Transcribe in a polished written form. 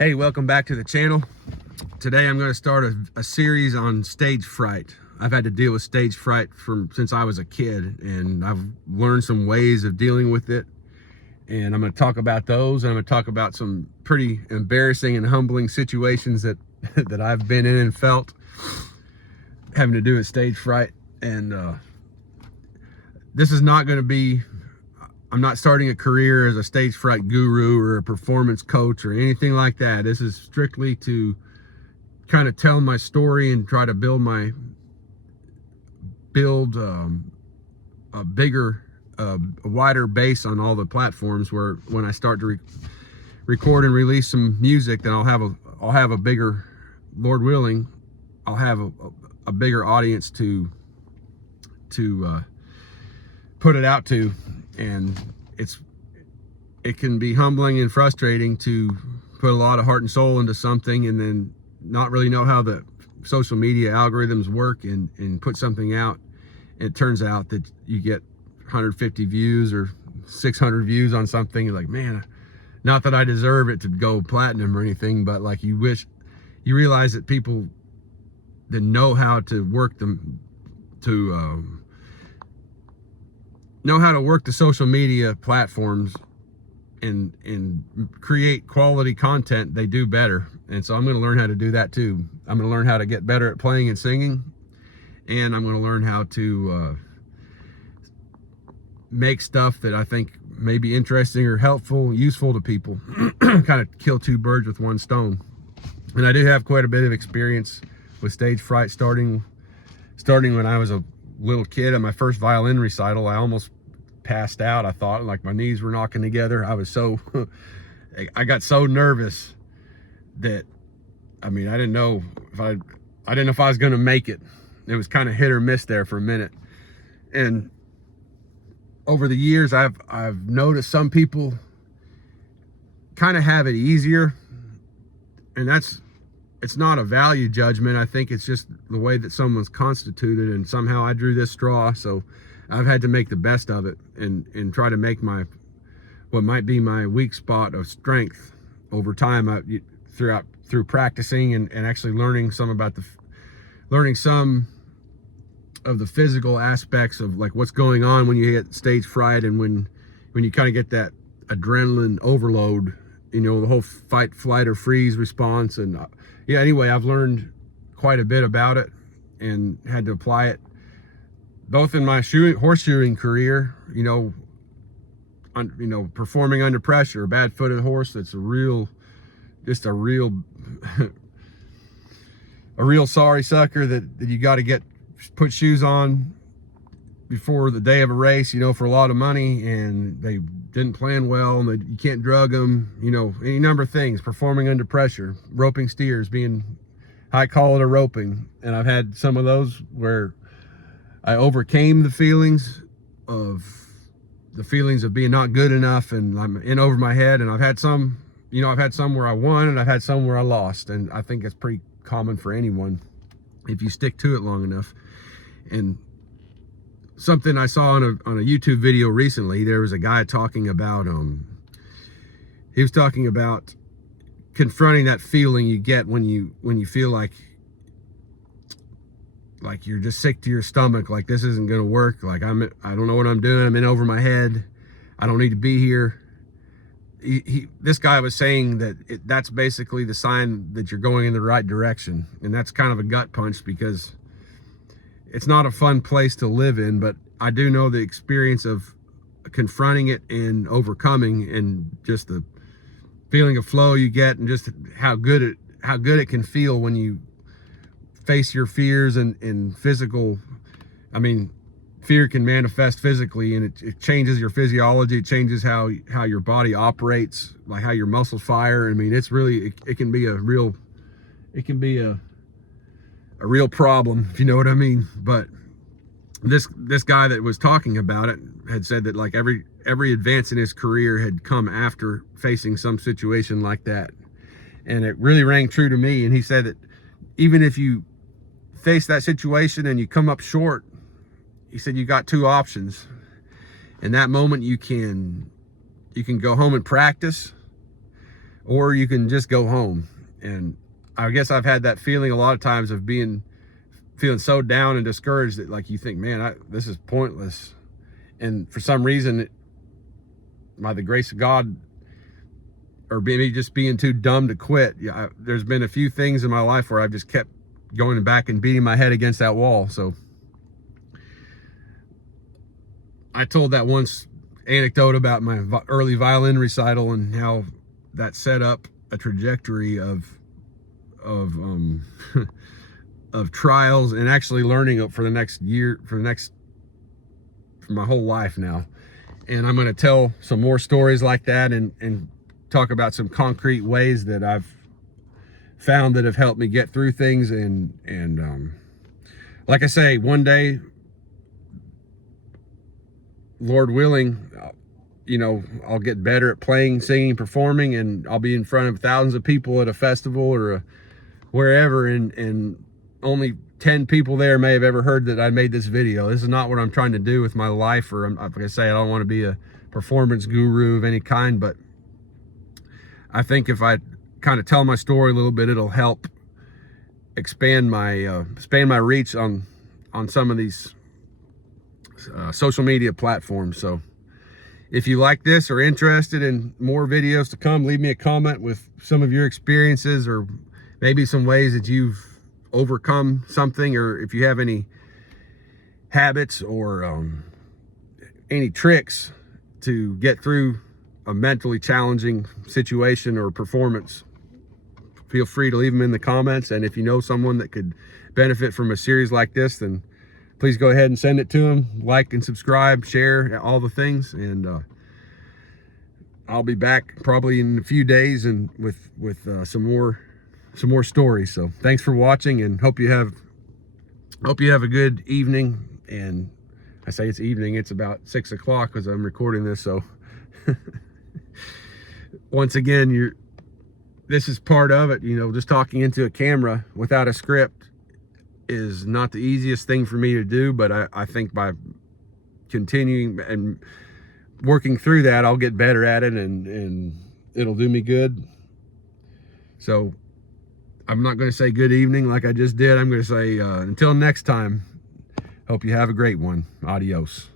Hey, welcome back to the channel. Today I'm going to start a series on stage fright. I've had to deal with stage fright since I was a kid, and I've learned some ways of dealing with it. And I'm going to talk about those, and I'm going to talk about some pretty embarrassing and humbling situations that that I've been in and felt having to do with stage fright. And this is not going to be, I'm not starting a career as a stage fright guru or a performance coach or anything like that. This is strictly to kind of tell my story and try to build a bigger, a wider base on all the platforms, where when I start to record and release some music, then I'll have a bigger, Lord willing, I'll have a bigger audience to put it out to. And it can be humbling and frustrating to put a lot of heart and soul into something and then not really know how the social media algorithms work and put something out. It turns out that you get 150 views or 600 views on something. You're like, man, not that I deserve it to go platinum or anything, but like you realize that people that know how to work them know how to work the social media platforms and create quality content, they do better. And so I'm going to learn how to do that too. I'm going to learn how to get better at playing and singing, and I'm going to learn how to make stuff that I think may be interesting or helpful, useful to people. Kind of kill two birds with one stone. And I do have quite a bit of experience with stage fright, starting when I was a little kid. At my first violin recital, I almost passed out. I thought, like, my knees were knocking together. I was so I got so nervous that, I mean, I didn't know if I was going to make it. It was kind of hit or miss there for a minute. And over the years, I've noticed some people kind of have it easier, and it's not a value judgment. I think it's just the way that someone's constituted, and somehow I drew this straw, so I've had to make the best of it and try to make what might be my weak spot of strength over time, through practicing and actually learning some of the physical aspects of like what's going on when you get stage fright, and when you kind of get that adrenaline overload, the whole fight, flight, or freeze response. And yeah, anyway, I've learned quite a bit about it and had to apply it both in my horseshoeing career, performing under pressure. A bad-footed horse that's a real sorry sucker that you got to put shoes on before the day of a race, for a lot of money, and they didn't plan well, and you can't drug them, any number of things. Performing under pressure, roping steers, I call it a roping. And I've had some of those where I overcame the feelings of being not good enough, and I'm in over my head. And I've had some where I won, and I've had some where I lost. And I think it's pretty common for anyone if you stick to it long enough. And something I saw on a YouTube video recently, there was a guy talking about he was talking about confronting that feeling you get when you feel like you're just sick to your stomach, like this isn't going to work, like I don't know what I'm doing, I'm in over my head, I don't need to be here. This guy was saying that that's basically the sign that you're going in the right direction. And that's kind of a gut punch, because it's not a fun place to live in, but I do know the experience of confronting it and overcoming, and just the feeling of flow you get, and just how good it can feel when you face your fears and physical. I mean, fear can manifest physically, and it changes your physiology. It changes how your body operates, like how your muscles fire. I mean, it's really, it can be a real problem, if you know what I mean. But this guy that was talking about it had said that like every advance in his career had come after facing some situation like that. And it really rang true to me. And he said that even if you face that situation and you come up short, he said you got two options. In that moment, you can go home and practice, or you can just go home. And I guess I've had that feeling a lot of times of feeling so down and discouraged that, like, you think, man, this is pointless. And for some reason, by the grace of God, or maybe just being too dumb to quit, there's been a few things in my life where I've just kept going back and beating my head against that wall. So I told that once anecdote about my early violin recital and how that set up a trajectory of of trials and actually learning for the next year, for my whole life now. And I'm going to tell some more stories like that and talk about some concrete ways that I've found that have helped me get through things. And like I say, one day, Lord willing, you know, I'll get better at playing, singing, performing, and I'll be in front of thousands of people at a festival or wherever, and only 10 people there may have ever heard that I made this video. This is not what I'm trying to do with my life, or like I say, I don't want to be a performance guru of any kind, but I think if I kind of tell my story a little bit, it'll help expand my reach on some of these social media platforms. So if you like this or interested in more videos to come, leave me a comment with some of your experiences, or maybe some ways that you've overcome something, or if you have any habits or any tricks to get through a mentally challenging situation or performance. Feel free to leave them in the comments. And if you know someone that could benefit from a series like this, then please go ahead and send it to them. Like and subscribe, share, all the things. And I'll be back probably in a few days and with some more stories. So thanks for watching, and hope you have a good evening. And I say it's evening, it's about 6 o'clock because I'm recording this. So once again, this is part of it. You know, just talking into a camera without a script is not the easiest thing for me to do, but I think by continuing and working through that, I'll get better at it, and it'll do me good. So I'm not going to say good evening like I just did. I'm going to say until next time, hope you have a great one. Adios.